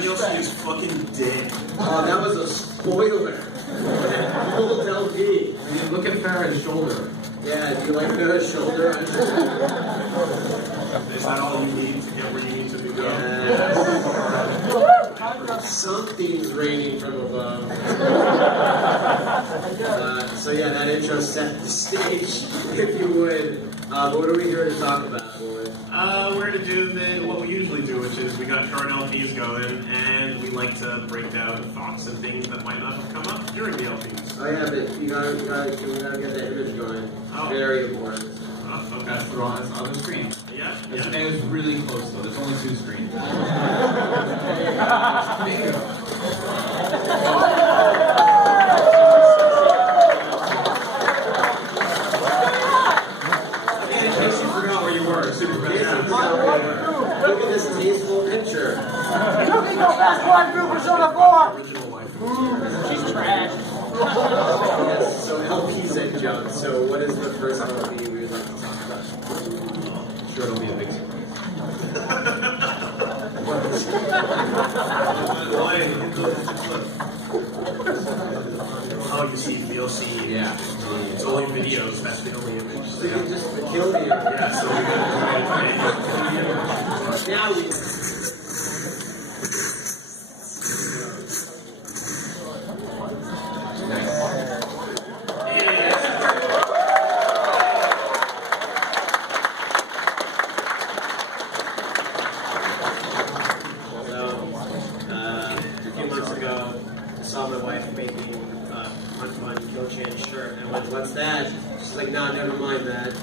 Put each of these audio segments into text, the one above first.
DLC is fucking dead. Oh, that was a spoiler. Old LP. Look at Farrah's shoulder. Yeah, do you like Farrah's shoulder? Is that all you need to get where you need to be going? Yes. Something's raining from above. So yeah, that intro set the stage, if you would. What are we here to talk about? We're going to do what we usually do, which is we got current LPs going, and we like to break down thoughts and things that might not have come up during the LPs. Oh yeah, but you gotta get that image going. Oh. Very important. Oh, okay. That's the wrong on the screen. Yeah. And it's really close though. There's only 2 screens. There you go. In case you forgot where you were, super Look at this tasteful picture. Basketball group is on the floor. original life. She's trash. Yes, so LPs and junk. So what is the first LP we would like to talk about? Sure, it'll be a big surprise. How you see DLC. Yeah. It's only videos, that's the only image. So you can just kill the image. Yeah, so we got Now we. What's that? She's like, nah, never mind that.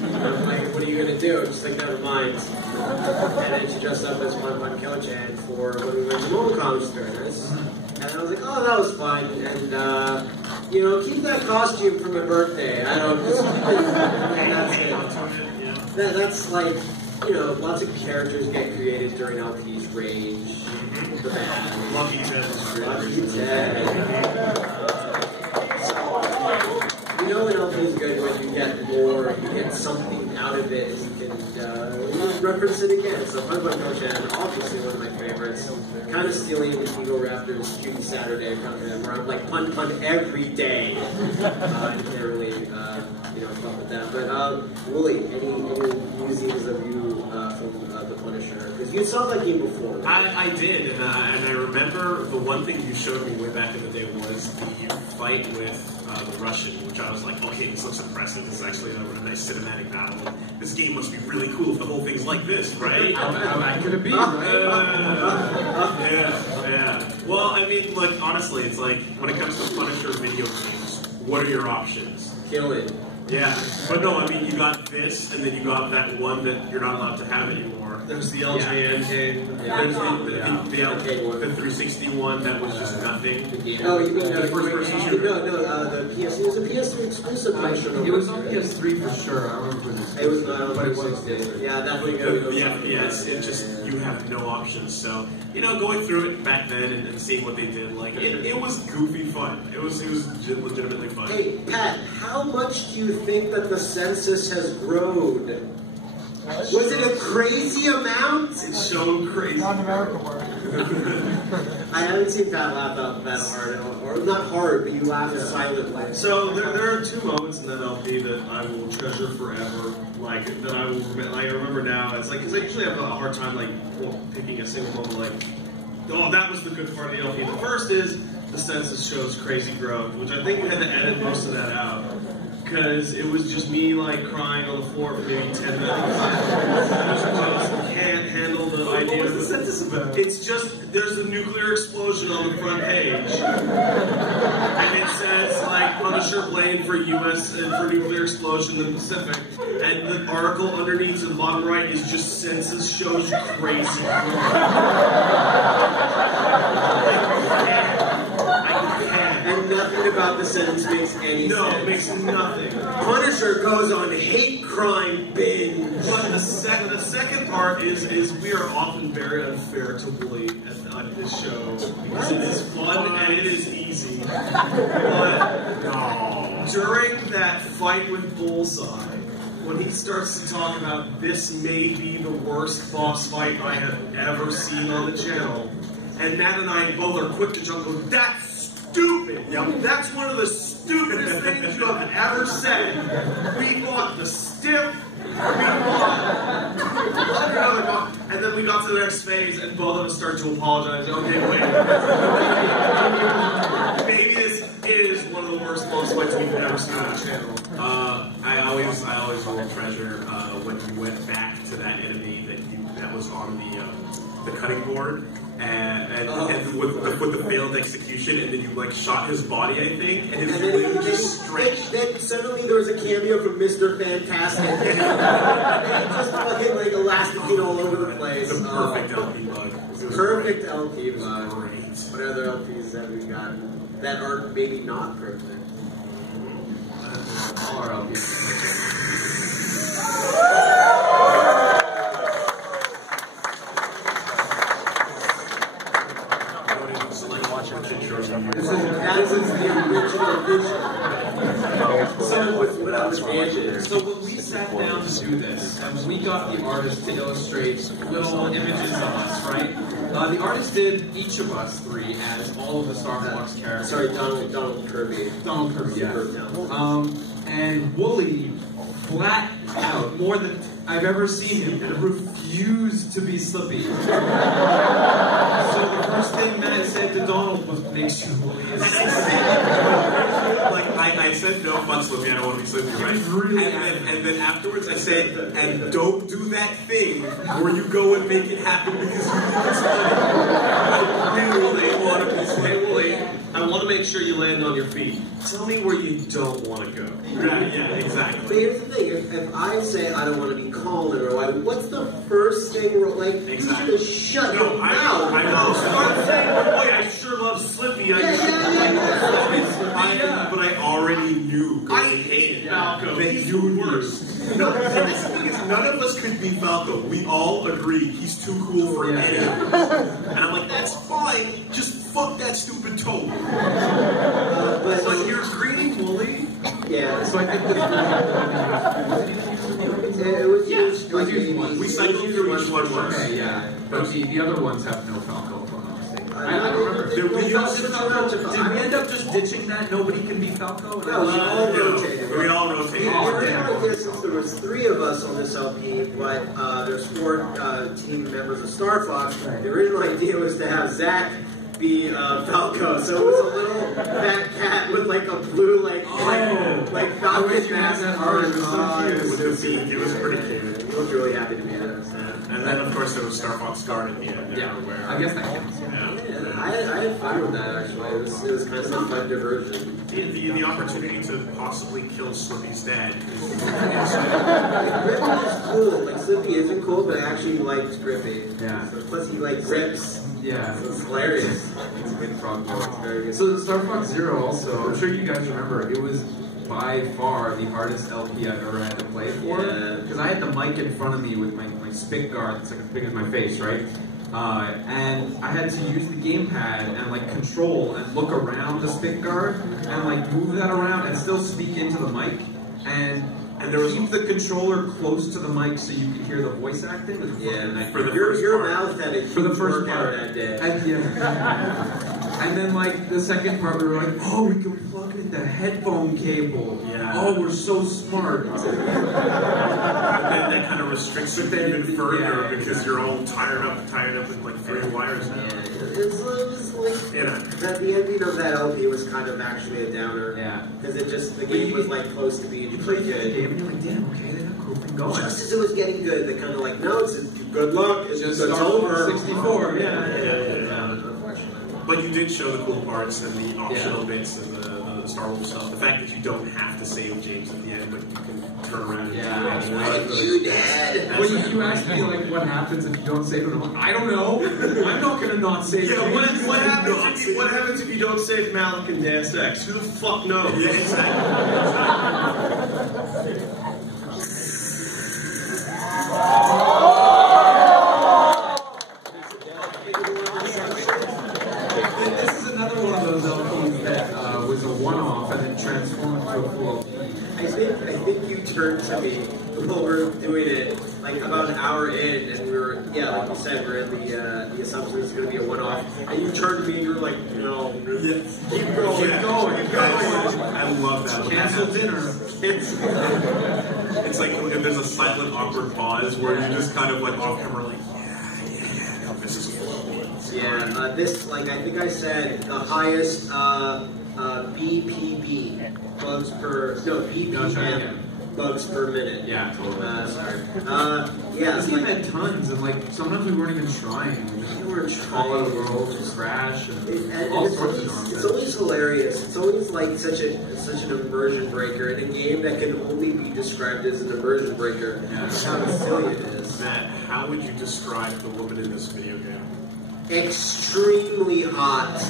And I'm like, what are you gonna do? She's like, never mind. And then she dressed up as One Kyo-chan for when we went to Momocom's service. And I was like, oh, that was fun. And, you know, keep that costume for my birthday. I don't know. That's like, you know, lots of characters get created during LP's Rage. The band. Lucky Ted. Lucky Ted. You know an LP is good when you get more, you get something out of it, and you can reference it again. So Fun Fun Kyo-chan, obviously one of my favorites. Kind of stealing the Eagle Raptors Cutie Saturday from him, where I'm like Pun Pun every day. I can't really, you know, fuck with that. But Wooly, any musings of you from The Punisher? Because you saw that game before. Right? I did, and I remember the one thing you showed me way back in the day was the fight with the Russian, which I was like, okay, this looks impressive. This is actually a nice cinematic battle. This game must be really cool if the whole thing's like this, right? How bad could it be, right? Yeah. Well, I mean, like, honestly, it's like, when it comes to Punisher video games, what are your options? Kill it. Yeah. But no, I mean, you got this, and then you got that one that you're not allowed to have anymore. There's the LJN game. There's the 360 one that was just nothing. Oh, you mean the first person shooter? No, the PS. It was a PS3 exclusive. It was on PS3 for sure. I don't remember if it was not on but it was. Yeah, that thing. The FPS, it just, you have no options. So, you know, going through it back then and seeing what they did, like, it was goofy fun. It was legitimately fun. Hey, Pat, how much do you think that the census has grown? Was it a crazy amount? It's so crazy. Non-American word. I haven't seen Pat laugh out that hard, or not hard, but you laughed silently. So there are 2 moments in that LP that I will treasure forever. Like that I remember now. It's like because I usually have a hard time like picking a single moment. Like, oh, that was the good part of the LP. The first is the census shows crazy growth, which I think we had to edit most of that out. Because it was just me like crying on the floor for maybe 10 minutes. I can't handle the idea. What was the census about? It's just there's a nuclear explosion on the front page, and it says like Punisher blamed for U.S. and for nuclear explosion in the Pacific, and the article underneath in the bottom right is just census shows crazy. And nothing about the sentence makes any sense. No, it makes nothing. Punisher goes on hate crime binge. But the second part is we are often very unfair to Wooly on this show because it is fun and it is easy. But during that fight with Bullseye, when he starts to talk about this may be the worst boss fight I have ever seen on the channel, and Nat and I both are quick to jump. Go, that's stupid. That's one of the stupidest things you have ever said. We bought the stiff. We bought another box, and then we got to the next phase, and both of us started to apologize. Okay, wait. Maybe this is one of the worst boss fights we've ever seen on the channel. I always will treasure when you went back to that enemy that was on the cutting board and with the failed execution, and then you like shot his body, I think, and his limb just stretched. Then suddenly there was a cameo from Mr. Fantastic. And he just fucking like elasticated all over the place. The perfect LP bug. Perfect LP bug. Great. What other LPs have we got that are maybe not perfect? All our LPs. That was the original vision. So when we sat down to do this, and we got the artist to illustrate little images of us, right? The artist did each of us three as all of the Star Fox characters. Sorry, Donald Kirby. Donald Kirby, yeah. And Wooly, flat out, more than I've ever seen him, refused to be Slippy. So the first thing Matt said to Donald was, make sure Wooly is Like, I said, no, fuck Slippy, I don't want to be Slippy, right? And then afterwards I said, and don't do that thing where you go and make it happen because you really want to be Slippy. I want to make sure you land on your feet. Tell me where you don't want to go. Yeah, exactly. But here's the thing, if I say I don't want to be called or what's the first thing we're like, Exactly. you should have shut your mouth. I know. Start saying, boy, I sure love Slippy. Yeah. But I already knew. I hate Falco. He's the worst. No, the thing is, none of us could be Falco. We all agree he's too cool for any of us. And I'm like, that's fine. Just fuck that stupid toad. But you're greeting Wooly? Yeah. So I think this It was used like We cycled through each one once. okay, yeah. But the other ones have no Falco, if I'm not mistaken. I don't remember. Did we end up just ditching that? Nobody can be Falco? No, we all rotated. We all rotated. The original idea, since there was 3 of us on this LP, but there's 4 team members of Star Fox, the original idea was to have Zach be Falco, so it was a little fat cat with like a blue like Falcon mask on. It was so cute. It was pretty cute. He was really happy to be there. And then, of course, there was Star Fox Guard at the end. Yeah, I guess that counts. Yeah, I had fun with that actually. It was kind of a fun diversion. The opportunity to possibly kill Slippy's dad is Grippy is cool. Like Slippy isn't cool, but I actually liked Grippy. Yeah. So, plus he like grips. Yeah. So it's hilarious. It's a good frog joke. It's very good. So Star Fox Zero also, I'm sure you guys remember, it was by far the hardest LP I've ever had to play for. Because I had the mic in front of me with my spit guard that's like as big as my face, right? And I had to use the gamepad and like control and look around the spit guard and like move that around and still speak into the mic and there was keep the controller close to the mic so you could hear the voice acting. for the your mouth had a huge for the first part that day. And then like the second part we were like, oh, we can plug in the headphone cable. Yeah. Oh, we're so smart. But then that kind of restricts it even further because you're all tied up with like 3 wires now. It was like that the ending of that LP was kind of actually a downer. Yeah. Because the game was like close to being pretty good. The game and you're like, damn, okay, they got cool thing going. Just as it was getting good, they kind of like, no, it's good luck. It's Just it's over. 64, Yeah. Unfortunately. But you did show the cool parts and the optional bits and the Star Wars stuff. The fact that you don't have to save James at the end, but you can turn around and do it anyway. You did! Well, you asked me like what happens if you don't save it. I'm like, I don't know. I'm not gonna not save it. What happens if you don't save Malik and Deus Ex? Who the fuck knows? Yeah, exactly. This is another one of those LPs that was a one-off and then transformed to a full LP. I think you turned to me while we're doing it, like about an hour in, and we were, like you said, we're in the assumption it's going to be a one-off, and you turned to me and you were like, no, keep going, keep going. I love that. Cancel dinner. It's like if there's a silent, awkward pause where you're just kind of like off camera, like, yeah, this is cool. Yeah, this, like I think I said, the highest BPB, BPM bugs per minute. Yeah, totally. Sorry. Because we had tons, and like sometimes we weren't even trying. We weren't all over the trying. world from scratch and And all it's sorts of always, nonsense. it's always hilarious. It's always like such an immersion breaker in a game that can only be described as an immersion breaker. Yeah. That's how silly it is. Matt, how would you describe the woman in this video game? Extremely hot.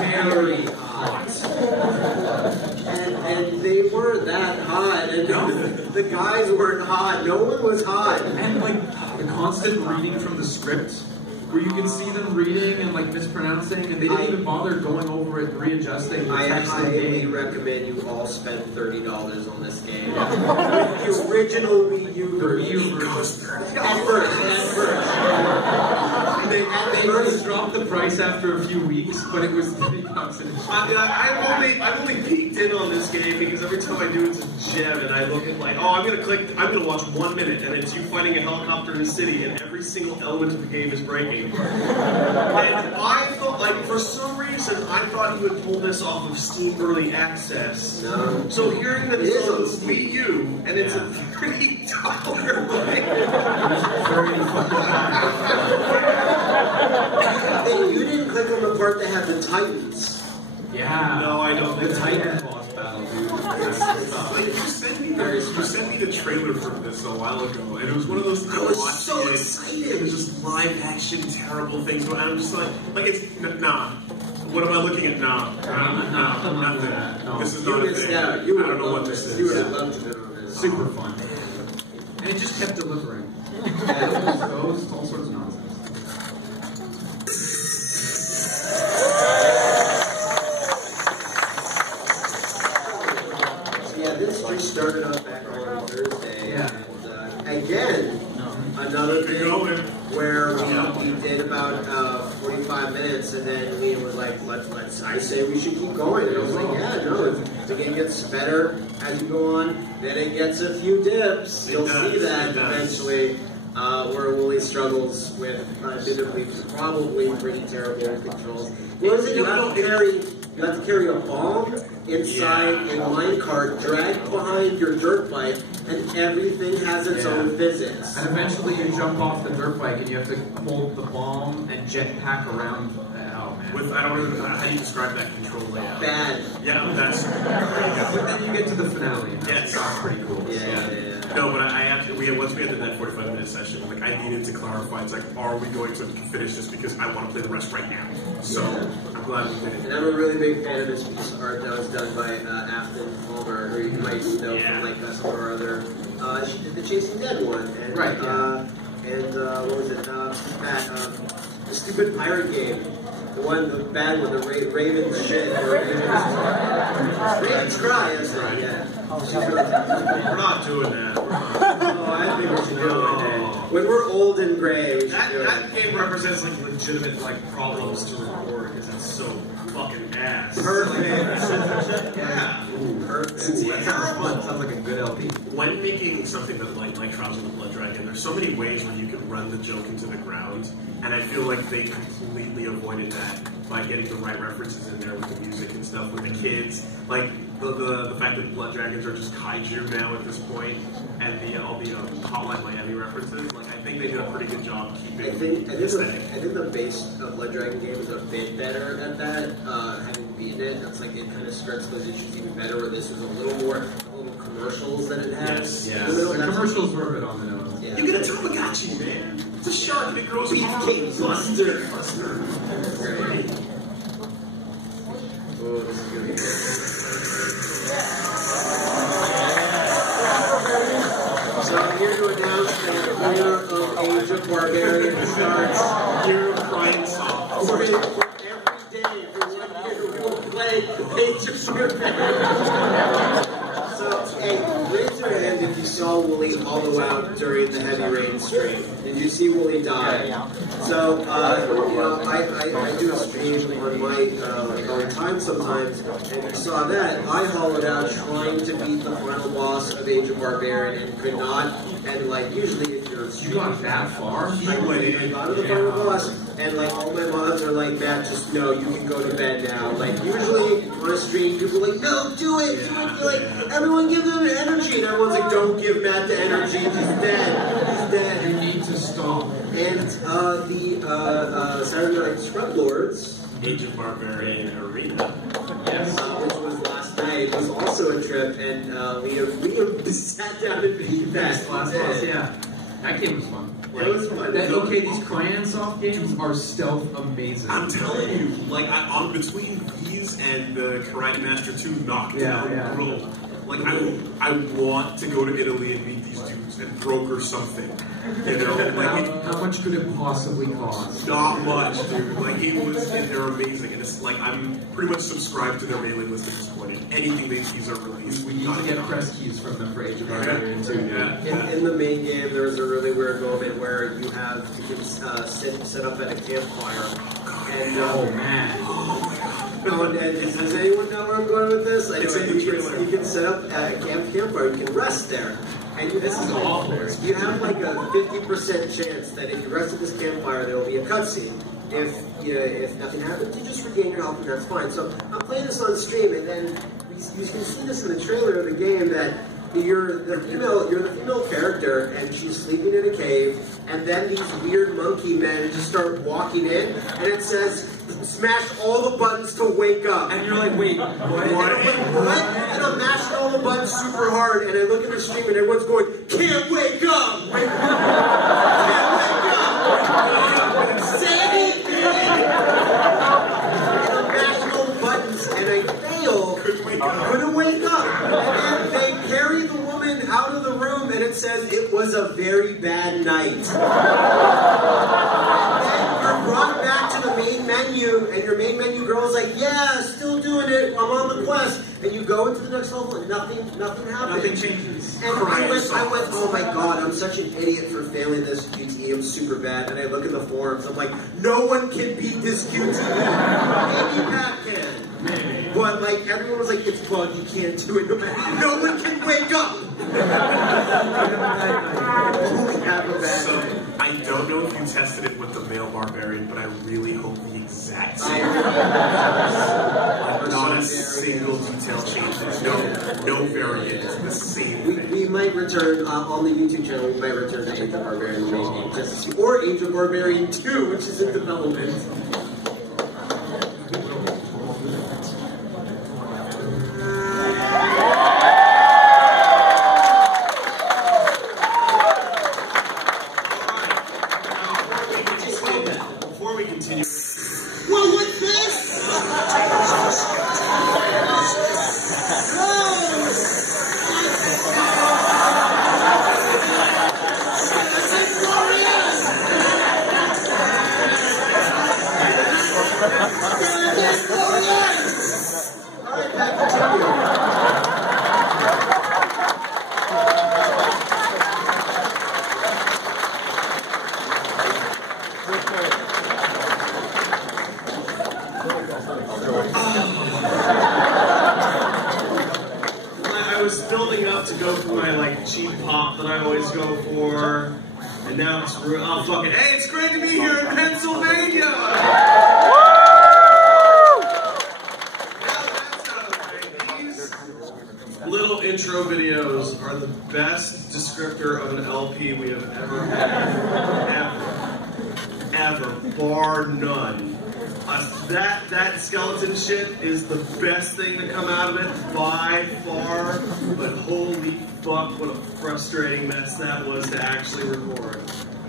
Very hot. And they weren't that hot. And the guys weren't hot. No one was hot. And like the constant reading from the script, where you can see them reading and like mispronouncing, and they didn't even bother going over it and readfirst the I text of the highly game. recommend you all spend $30 on this game. The original Wii U version. At first. They first dropped the price after a few weeks, but it was $30 in a I've only peeked in on this game because every time I do it's a gem, and I look at like, oh, I'm gonna watch 1 minute, and it's you fighting a helicopter in a city, and every single element of the game is breaking. And I thought, like, for some reason, I thought you would pull this off of Steam Early Access. No. So hearing that it's It is on on the Steam. Wii U, and it's a $30 Hey, you didn't click on the part that had the Titans. Yeah. No, I don't think The so. Titan boss battle, dude. Like, you sent me the trailer for this a while ago, and it was one of those things I was watching so it, excited. It was just live action, terrible things, but I'm just like it's, nah. What am I looking at? Nah, nothing. No. This is You not a missed thing. out. I You would don't have know what loved this this. is. You would have loved to have been on this. Super fun. And it just kept delivering. Those, all sorts of nonsense. Yeah, this just started up back on Thursday. Yeah. And, again, another Keep thing going. where we did about 45 minutes, and then we were like, let's. I say we should keep going, and I was like, yeah, no. The game gets better as you go on. Then it gets a few dips. It You'll does, see that it does. eventually. Where Wooly struggles with admittedly probably pretty terrible controls. What is it? You have to carry a bomb inside a minecart, dragged behind your dirt bike, and everything has its own physics. And eventually you jump off the dirt bike and you have to hold the bomb and jetpack around. Oh man. With I don't know how you describe that control layout. Bad. Yeah, that's pretty But good. then you get to the finale. And Yes. that's pretty cool. Yeah. No, but I actually, once we had that 45-minute session, like I needed to clarify. It's like, are we going to finish this because I want to play the rest right now? So I'm glad we did And it. I'm a really big fan of this piece of art that was done by Afton Palmer, who you might know from like some of our other. She did the Chasing Dead one, and Right, yeah. What was it? The stupid pirate game. The bad one, the Raven's shit. Raven's Cry, that's it, yeah. We're not doing that. Oh, I think we should do it one day. When we're old and gray, we should do it. That game represents like legitimate like problems to record because it's so fucking ass. Perfect. Yeah. Perfect. That sounds like a good LP. When making something that like Trials of the Blood Dragon, there's so many ways where you can run the joke into the ground, and I feel like they completely avoided that by getting the right references in there with the music and stuff with the kids. Like the fact that blood dragons are just kaiju now at this point, and all the Hotline Miami references. Like I think they did a pretty good job keeping I think aesthetic. the base of Blood Dragon game is a bit better at that. Having beaten it, it's like it kind of starts those issues even better. Where this was a little more commercials than it has. Yes. In the middle, The that's- commercials were a bit on the nose. Yeah. You get a Tamagotchi, man. It's a shark that grows apart. Beefcake Buster. Great. Oh, this is good. So I'm here to announce that Year of Age of Barbarian starts Year of Crying Soft. every day for 1 year. We will play Age of Barbarian. So Hey, raise your hand if you saw Wooly hollow out during the Heavy Rain stream. Did you see Wooly die? So, you know, I do a stream on my on time sometimes, and you saw that. I hollowed out trying to beat the final boss of Age of Barbarian and could not. And like usually, if you're You got that far? I got to the final boss, and like all my mods are like, Matt, just no, you can go to bed now. Like usually on a stream, people are like, no, do it, do it. You're like, everyone give them energy, and everyone's like, don't give Matt the energy, he's dead, he's dead. You need to stop. And the Saturday Night Scrub Lords, Age of Barbarian Arena. Yes. which was last night, was also a trip, and Liam sat down and beat that. Last boss, yeah. That game was fun. It was fun. Okay, these Crayon-Soft games are stealth amazing. I'm telling you, like on between these and the Karate Master 2 Knockdown Roll, like I want to go to Italy and meet these dudes and broker something. You know, like how much could it possibly cost? not much, dude. Like it was, and they're amazing. And it's like I'm pretty much subscribed to their mailing list at this point. And anything they tease are released. We need to get press keys from them for Age of Barbarian too. In the main game, there was a really weird moment where you can set up at a campfire. And, Oh man. And does anyone know where I'm going with this? I know you can set up at a campfire. You can rest there. And this is awful. You have like a 50% chance that if you rest at this campfire, there will be a cutscene. If nothing happens, you just regain your health, and that's fine. So I'm playing this on stream, and then you can see this in the trailer of the game that you're the female character, and she's sleeping in a cave, and then these weird monkey men just start walking in, and it says, smash all the buttons to wake up. And you're like, wait, what? And I'm like, what? And I'm mashing all the buttons super hard, and I look at the stream, and everyone's going, can't wake up! Can't wake up! Say anything! And I'm mashing all the buttons, and I fail. Couldn't wake up. And then they carry the woman out of the room, and it says, it was a very bad night. And then you're brought back to the main menu, and your main menu girl is like, yeah, still doing it, I'm on the quest. And you go into the next level, and nothing happens. Nothing changes. And I went, oh my god, I'm such an idiot for failing this QTE, I'm super bad. And I look in the forums, I'm like, no one can beat this QTE. Maybe Pat can. But like, everyone was like, it's bugged, you can't do it. No one can wake up! So I don't know if you tested it with the male barbarian, but I really hope the exact same. Not a single detail changes, no variant, it's the same thing. We might return on the YouTube channel. We might return to Age of Barbarian just to see, or Age of Barbarian 2, which is in development. Before we continue. Well, what's this? I was building up to go for my like cheap pop that I always go for, and now it's oh fuck it. Hey, it's great to be here in Pennsylvania. These little intro videos are the best descriptor of an LP we have ever had, ever, bar none. That skeleton shit is the best thing to come out of it by far, but holy fuck, what a frustrating mess that was to actually record.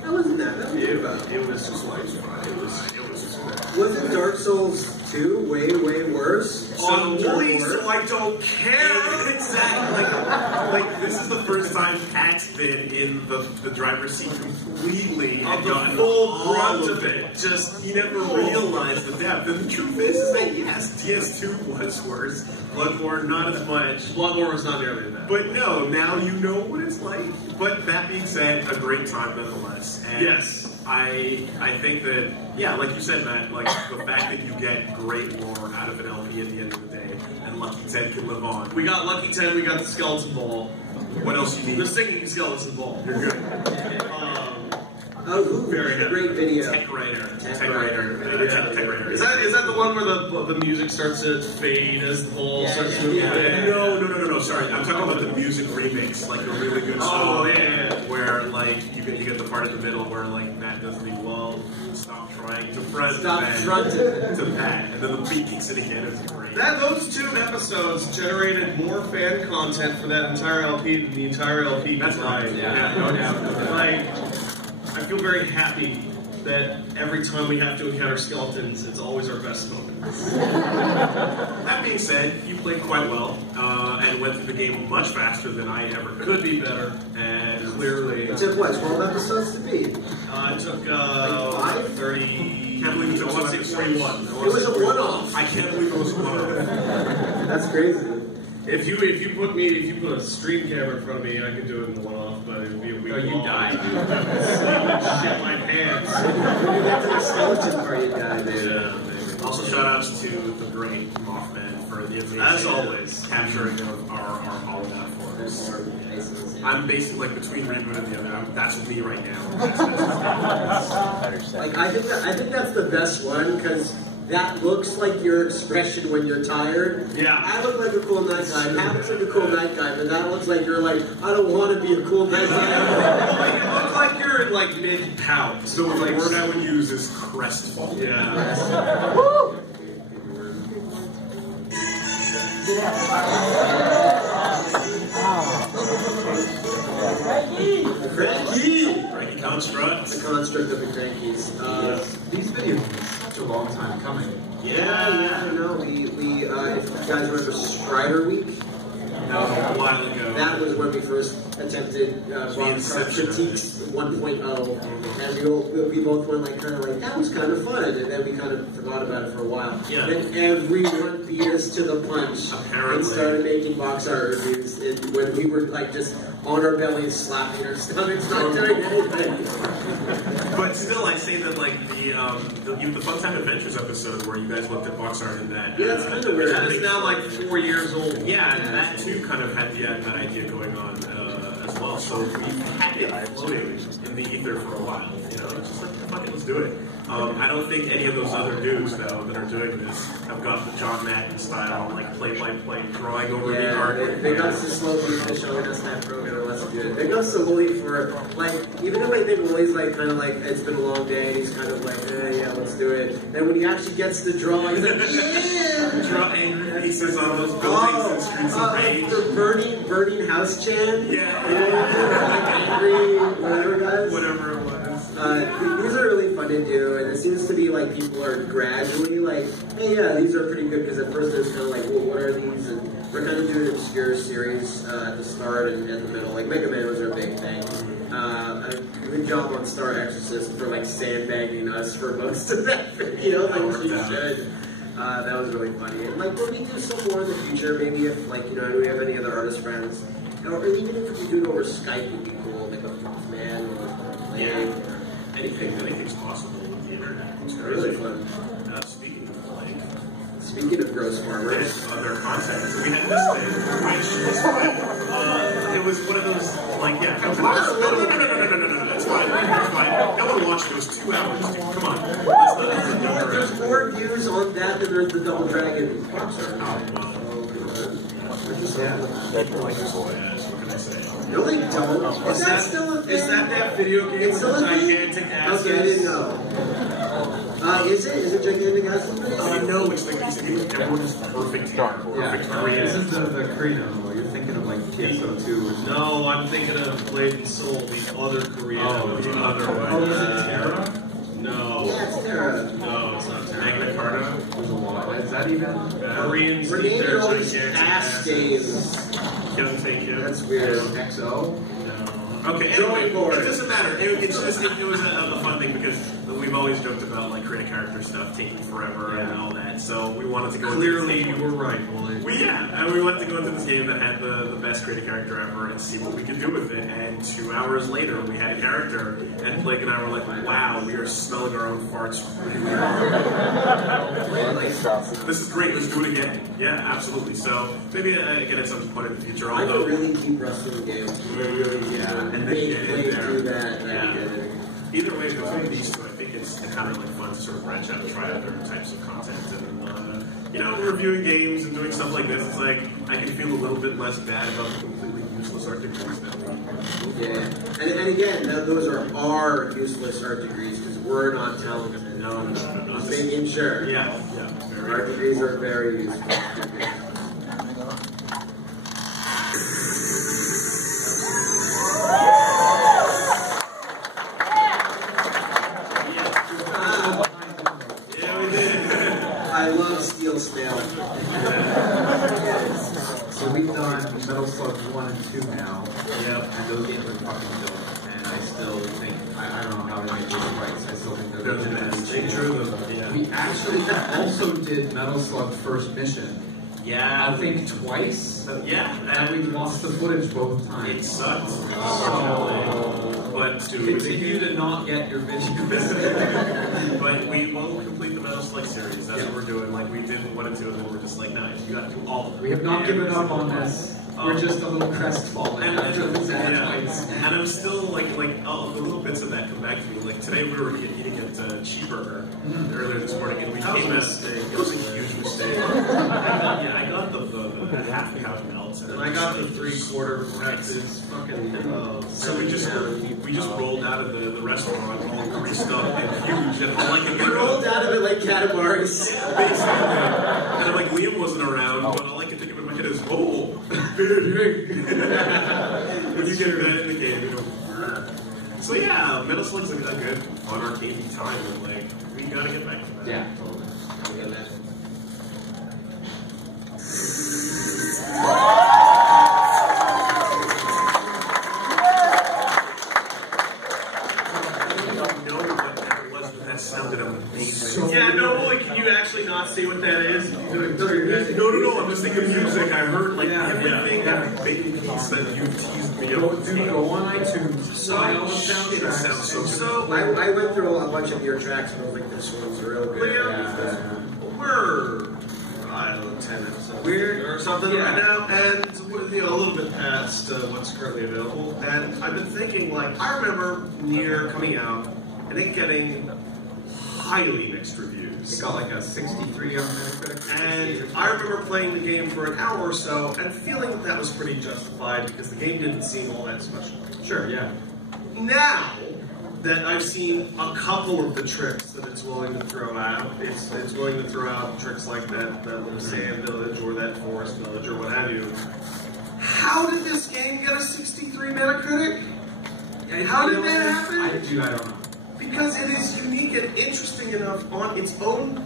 That wasn't that. That was It was quite fun. It was Wasn't Dark Souls 2, way worse. So, Please, so I don't care. Exactly. Like, this is the first time Pat's been in the driver's seat completely and gotten full all brunt of it. Just, he never realized the depth. And the truth is that, yes, DS2 was worse. Bloodborne, not as much. Bloodborne was not nearly that. But no, now you know what it's like. But that being said, a great time nonetheless. And yes. I think that, yeah, like you said, Matt, like the fact that you get great lore out of an LP at the end of the day, and Lucky 10 can live on. We got Lucky 10, we got the skeleton ball. What else you need? The singing skeleton ball. You're good. Very great video. Tech Writer. Tech Is that the one where the music starts to fade as the ball starts to move? Yeah. No. Sorry, I'm talking about the music remix, like the really good song. Where like you get the part in the middle where like Matt does the stop trying to front to Pat, and then the beat kicks it again. It's great. Those 2 episodes generated more fan content for that entire LP than the entire LP. That's right. Yeah, no doubt. Like, I feel very happy that every time we have to encounter skeletons, it's always our best moment. That being said, you played quite well and went through the game much faster than I ever could. Could be better. And clearly, It took what, 12 episodes to beat? It took like 30. Can't believe it took I want to say 41. It was a one-off. I can't believe it was a one-off. That's crazy. If you put a stream camera in front of me, I could do it in the one-off, but it'd be a week long. you died. Shit my pants. When you get to the skeleton part, you die, dude. Yeah, also, shout outs to the great Mothman for the amazing, as always, capturing of our holodeck for us. I'm basically like between reboot and the other. That's me right now. Like I think that's the best one because that looks like your expression when you're tired. Yeah. I look like a cool night guy. Pat looks like a cool night guy, but that looks like you're like, I don't want to be a cool night guy. You look like you're in like mid-pout. So the word I would use is crestfallen. Yeah. Woo! Cranky construct. The construct of the crankies. These videos have been such a long time coming. Yeah, I know. We if you guys remember Strider Week? That was a while ago. That was when we first attempted Critiques 1.0, and we both went like kind of like that was kind of fun, and then we kind of forgot about it for a while. Yeah. Then everyone beat us to the punch and started making box art reviews, and when we were like just on our bellies, slapping our stomachs, not doing anything. But still, I say that like the Funtime Adventures episode where you guys looked at box art and that. Yeah, that's kind of weird. That is now like 4 years old. Yeah, and that too kind of had that idea going on as well. So we had it floating in the ether for a while. You know, it's just like fuck it, let's do it. I don't think any of those other dudes though that are doing this have got the John Madden style, like play drawing over the art. They got some slow people showing us that program. Let's do it. They got some Wooly for like, even if I think Wooly's like kind of like it's been a long day and he's kind of like, yeah, let's do it. Then when he actually gets the drawing, he's like, yeah. Draw angry pieces on those buildings and streets of rage. For burning house Chan. Yeah. Like angry, whatever guys. Whatever it was. These are really fun to do, and it seems to be like people are gradually like, hey, yeah, these are pretty good, because at first it's kind of like, well, what are these? And we're kind of doing an obscure series at the start and in the middle. Like Mega Man was our big thing. A good job on Star Exorcist for like sandbagging us for most of that video, like she should. That was really funny. And like, when we do some more in the future, maybe if like, you know, do we have any other artist friends? Or even if we do it over Skype, would be cool. Like a man or Yeah. Anything's possible with the internet. It's really fun. Speaking of gross farmers, other content. We had this thing, which it was one of those like no, it's fine. No one watched it. It was 2 hours, dude. Come on. There's more views on that than there's the Double Dragon box art. No, they don't. Is that still a thing? Is that video game with the gigantic ass? Okay, I didn't know. Is it? Is it gigantic ass? I know which thing these things. Everyone's perfect. Perfect Korean. This is the Korean. You're thinking of like TSO2. No, I'm thinking of Blade and Soul, the other Korean. The other one. Oh, is it Terra? No. Yeah, it's Terra. No, it's not Terra. Magna Carta. There's a lot. Is that even? Koreans We're eat naming their all these gigantic ass games. Doesn't take you. That's weird. XO? Okay, Drawing anyway, board. it doesn't matter. It was a fun thing because we've always joked about like create a character stuff taking forever and all that. So we wanted to go. Clearly, into you were right, boy. and we wanted to go into this game that had the best create a character ever and see what we could do with it. And 2 hours later, we had a character, and Blake and I were like, "Wow, we are smelling our own farts really hard. This is great. Let's do it again." Yeah, absolutely. So maybe again at some point in the future. I Although could really keep wrestling the game. and then Make get in Blake there. do that. Either way, between these two, I think it's kind of like fun to sort of branch out and try other types of content. And, reviewing games and doing stuff like this, it's like I can feel a little bit less bad about the completely useless art degrees that we Yeah. And again, those are our useless art degrees because we're not talented. No. Just making sure. Yeah. Art degrees are very useful. Yeah, we did. I love Steel Snail. So we've done Metal Slug 1 and 2 now. Yep. And those games are fucking dope. And I still think, I don't know how they make those rights. I still think they're They're the the best. best. They drew them. Yeah. We actually also did Metal Slug First Mission. Yeah. I think twice. Yeah. And we lost the footage both It times. sucked, unfortunately. But Continue to not get your videos. But we won't complete the Metal Slug series. That's what we're doing. Like, we did 1 and 2, and then we're just like, no, you got to do all of them. We have not given up on this. We're Um, just a little crestfallen after the twice. And I'm still like the little bits of that come back to me. Like today we were eating at Cheeseburger earlier this morning, and we came out. It was a huge mistake. Yeah, I got the half pound melts, And I got the 3/4 Texas fucking. So we just rolled out of the restaurant all greased up and huge, and I'm like, You rolled out of it like Catamars. yeah, basically. And I'm like, Liam wasn't around, but all I can think of in my head is, oh, when you get that in the game, you know. So yeah, Metal Slug's a good, fun arcade time, and like, we gotta get back to that. Yeah, totally. Sounded amazing. Yeah, no, boy, can you actually not see what that is? No, I'm just thinking music. I heard like everything, every big piece that you teased me up. Go on iTunes. So, It sounds so good. I went through a bunch of your tracks and I was like, this one's real good. we're, I don't know, 10 episodes or something right now, and we're, a little bit past what's currently available. And I've been thinking, like, I remember Nier coming out and it getting highly mixed reviews. It got like a 63 on Metacritic. And I remember playing the game for an hour or so and feeling that was pretty justified because the game didn't seem all that special. Sure, yeah. Now that I've seen a couple of the tricks that it's willing to throw out, it's willing to throw out tricks like that little sand village or that forest village or what have you. How did this game get a 63 Metacritic? How did that happen? I don't know. Because it is unique and interesting enough on its own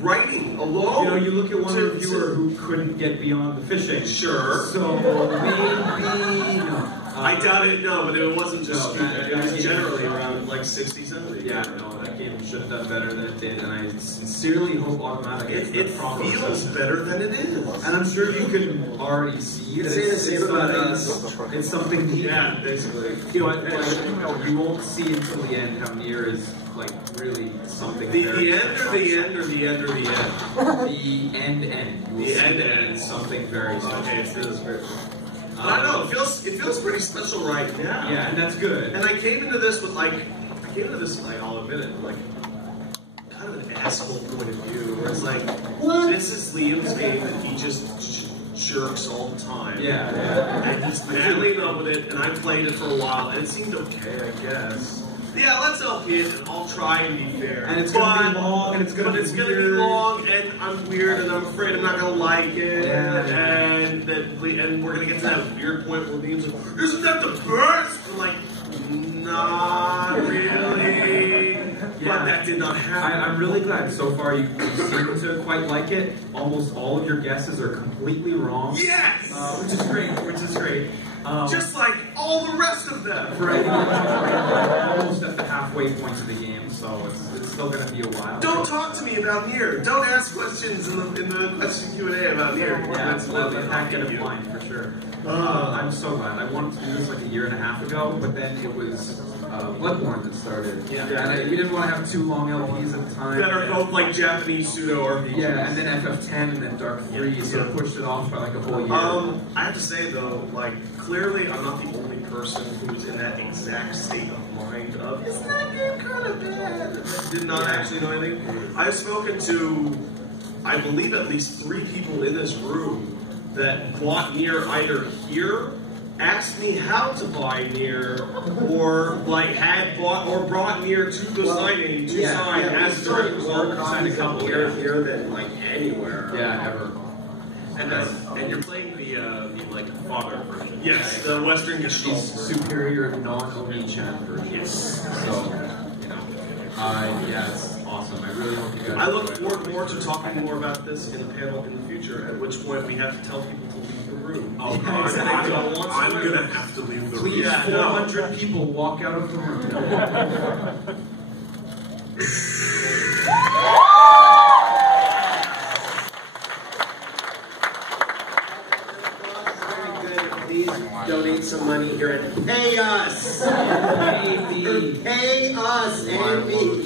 writing alone. You know, you look at one reviewer who couldn't get beyond the fishing. Sure. So maybe no. I doubt it, no, but it wasn't just No, it was generally around like 60, 70. Yeah, no, that game should have done better than it did, and I sincerely hope Automatic gets It the proper feels assessment. better than it is. And I'm sure you can already see that Say the same about us. it's something neat. Yeah, basically. You know, you won't see until the end how Nier is like really something. The very end or the end or the end or the end? The end. You will The see end that end. it's something very special. Okay, it feels very. I don't know. It feels pretty special right now. Yeah, and that's good. And I came into this with I'll admit it, like kind of an asshole point of view, where it's like, this is Liam's game that he just jerks all the time. Yeah. And he's madly in love with it, and I played it for a while, and it seemed okay, I guess. Yeah, let's LP it, and I'll try and be fair. And it's gonna be long, and it's gonna be weird. long, and I'm weird, and I'm afraid I'm not gonna like it, Yeah. and we're gonna get to that weird point where Liam's like, isn't that the best? I'm like, not really. but that did not happen. I'm really glad. So far, you seem to quite like it. Almost all of your guesses are completely wrong. Yes! Which is great, Just like all the rest of them. Right. Almost at the halfway point of the game, so it's still going to be a while. Don't talk to me about Nier. Don't ask questions in the question Q&A about Nier. Yeah, That's what the pack get a blind for sure. I'm so glad. I wanted to do this like a year and a half ago, but then it was Bloodborne that started. Yeah. And we didn't want to have too long LPs at the time. That are both like Japanese pseudo RPGs. Yeah, and then FF10 and then Dark 3, so it pushed it off by like a whole year. I have to say though, like clearly I'm not the only person who's in that exact state of mind of isn't that game kind of bad? Did not actually know anything. I've spoken to, I believe, at least 3 people in this room that bought Nier either here, asked me how to buy Nier, or like had bought or brought Nier to the signing to sign as direct more copies of Nier here than like anywhere. Yeah, ever. And you're playing the like father version. Yes, the Western Gestalt She's version. superior non-Oni-chan version. Yes. So, you know, yeah, it's awesome. I really hope you guys. I look forward more to talking more about this in a panel in the future, at which point we have to tell people to leave the room. Oh, Yeah, exactly. I'm I'm gonna have to leave the room. Please, Yeah, no. 400 people walk out of the room. Please donate some money here and pay us. Pay us and me.